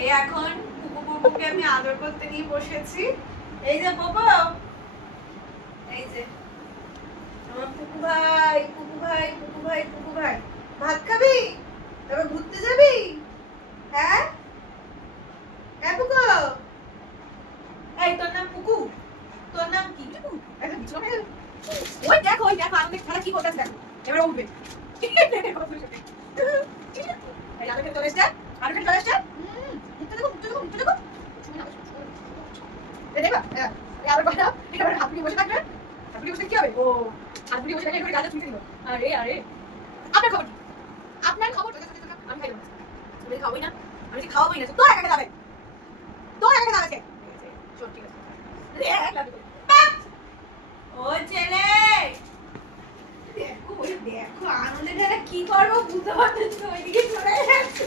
এই এখন পুকু পুকুকে আমি আদর করতে নিয়ে বসেছি। এই যে পোপো, এই যে আমার পুকু ভাই, পুকু ভাই, পুকু ভাই, পুকু ভাই। ভাত খাবি? তবে ঘুরতে যাবি? হ্যাঁ হ্যাঁ পুকু। এই তোর নাম পুকু? তোর নাম কি? পুকু। ওই দেখো আমাদের খেলা কি করতেছে দেখো। এবার উঠবে। এই আলোকে চলে এসছে, আলোকে চলে এসছে। মুখটা দেখো, মুখটা দেখো, মুখটা দেখো। দেখো আবার কথা এবার হাত দিয়ে বসে থাকবে। হাত দিয়ে বসে কি হবে? ও হাত দিয়ে বসে থাকলে এখানে গাজা ছুঁতে দিল। আরে আপনার খবর কি? আপনার খবর আমি খাইব না। তুমি খাওয়াই না, আমি যে খাওয়াবই না। তোর একা যাবে, তোর একা যাবে কে? চল ঠিক আছে। ও ছেলে, দেখো ওই দেখো আনন্দে যারা কি করবো বুঝতে পারতেছ না, ওইদিকে চলে যাচ্ছে।